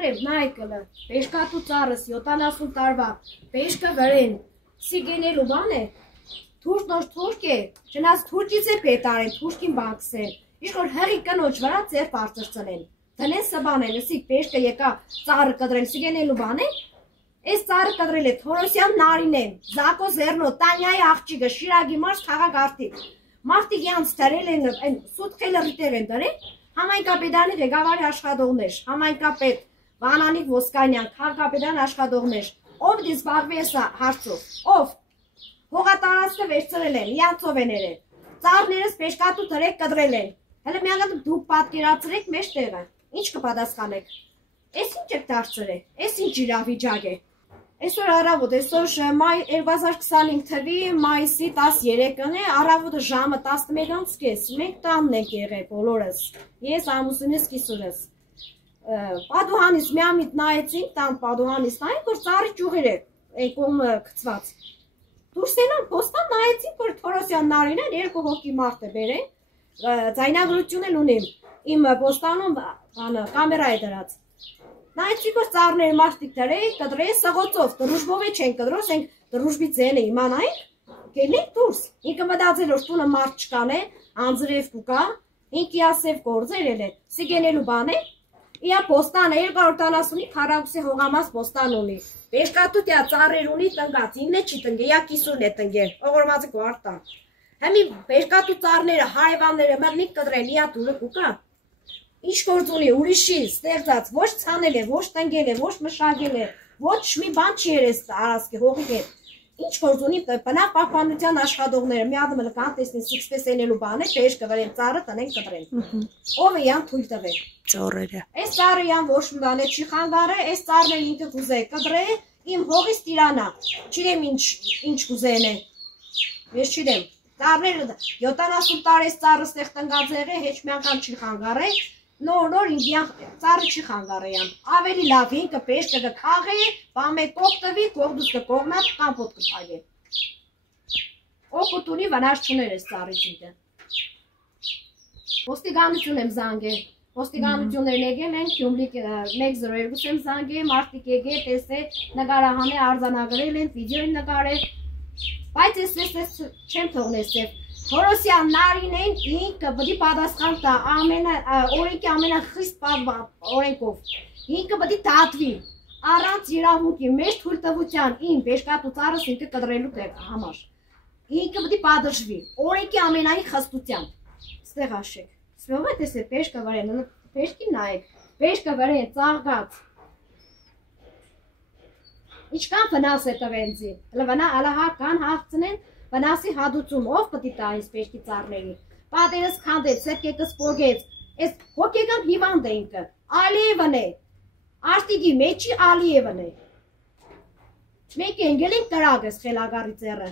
խնդրեմ, նայկլը, պեշկատու ծառս 70 տարվա, պեշկը վրեն, սիգենելու բան է, թուրքնոչ թուրք է, չնաց թուրքից է պետար են, թուրքին բանքսեն, իշգոր հեղի կնոչ վրա ծեր պարծրծնեն, դնեն սբան են, ասիկ պեշկը եկա ծառը կդրել, սիգենելու բան է, այս ծառը կդրել է Թորոսյան նարին են, Զակո Զերնո, Տանյայի աղջիկը, Շիրագի մարդ քաղաքարտիկ, մարդիկ յանց դրել են, սուտ խելը ռիտեր են դրել, համայնքապետարանի ղեկավարի աշխատողներ, համայնքապետ Վանանիկ Ոսկանյան, քաղաքապետարան աշխատողներ, ով դիզբաղվի է հարցով, ով հողատարածքը վերցրել են, յանցով են երել, ծառներս պեշկատու դրեք կդրել են, հələ միանգատ դուք պատկերացրեք մեր տեղը, ինչ կպատասխանեք, այս ինչ եք դարձրել, այս ինչ իրավիճակ է, այսօր առավոտ, այսօր 2025 թվի մայիսի 13-ն է, առավոտը ժամը 11:30, մենք տանն ենք եղել բոլորս, ես ամուսինս կիսուրս, պատուհանից միամիտ նայեցինք, տան պատուհանից նայենք, որ ծառի ճյուղեր է, այն կողմը գծված, դուրս ելան, փոստան նայեցինք, որ Թորոսյան նարին են, երկու հոգի մարդ է բերեն, ձայնագրություն էլ ունիմ, իմ պոստանում կամերա է դրած, նայեցինք, որ ծառները մարդիկ դրեին, կդրեին սղոցով, դրուժբով է չեն կդրոս, ենք դրուժբի ձենը իմանայինք, կելնենք դուրս, ինքը մտածել որ տունը մարդ չկան է, անձրև կուկա, ինքի ասև գործեր է, սիգենելու բան է, իա պոստանը 270-ի քառակուսի հողամաս պոստան ունի, պեշկատու տյա ծառեր ունի տնգած, ինն է չի տնգե, իա կիսուրն է տնգել, օղորմացի կվարտան, հեմի պեշկատու ծառները, հարևանները մղնիկ կդրել, իա դուրը կուկա, ինչ գործ ունի, ուրիշի ստեղծած, ոչ ցանել է, ոչ տնգել է, ոչ մշակել է, ոչ մի բան չի երես արասկի հողի հետ, ինչ գործ ունի, բնավ պահպանության աշխատողները, մի ադմը լկան տեսնին, սիքսպես ենելու բան է, պեշկը վրեն ծառը տնեն կտրեն, ով է յան թույլ տվեր, ծառերը, այս ծառը յան ոչ մի բան է չի խանգարը, այս ծառն էլ ինքը կուզե կտրե, իմ հողից տիրանա, չիրեմ ինչ կուզեն է, ես չիրեմ, ծառները 70 տարի այս ծառը ստեղ տնգած եղե, հեչ մի անգամ չի խանգարե, նոր ծառը չի խանգարեյան, ավելի լավ ինքը պեշկը կքաղ է, բամ է կողտվի, կողդուս կողնատ, կամպոտ կպագ է, օգուտ ունի վնաս չուներ ես ծառից ինքը, ոստիգանություն եմ զանգել, ոստիգանություններն եկել են, Գյումրի 102 եմ զանգել, մարդիկ եկել, տեսե, նկարահան է, արձանագրել են, վիդեոին նկարել, բայց ես չեմ թողնես և, Թորոսյան նարին են ինքը բդի պատասխան տա օրենքի ամենախիստ օրենքով, ինքը բդի դատվի, առանց իրավունքի մեր թույլտվության իմ պեշկատու ծառս ինքը կդրելու համար, ինքը բդի պատժվի, օրենքի ամենային խստությամբ, ստեղ աշեք, սպյով է տեսե պեշկը վրեն, պեշկին նայեք, պեշկը վրեն ծաղգած, ինչքան վնաս է տվենձի, ալահա կան հաղցնեն, վնասի հադուցում, ով պտի տա այս պեշկի ծառների, պատերս քանդեց, սեպկեկս պոգեց, այս հոգեկան հիվանդ է ինքը, Ալիևն է, արտիգի մեջի Ալիևն է, մենք ենգել ենք կրագ ես խելագարի ծերը,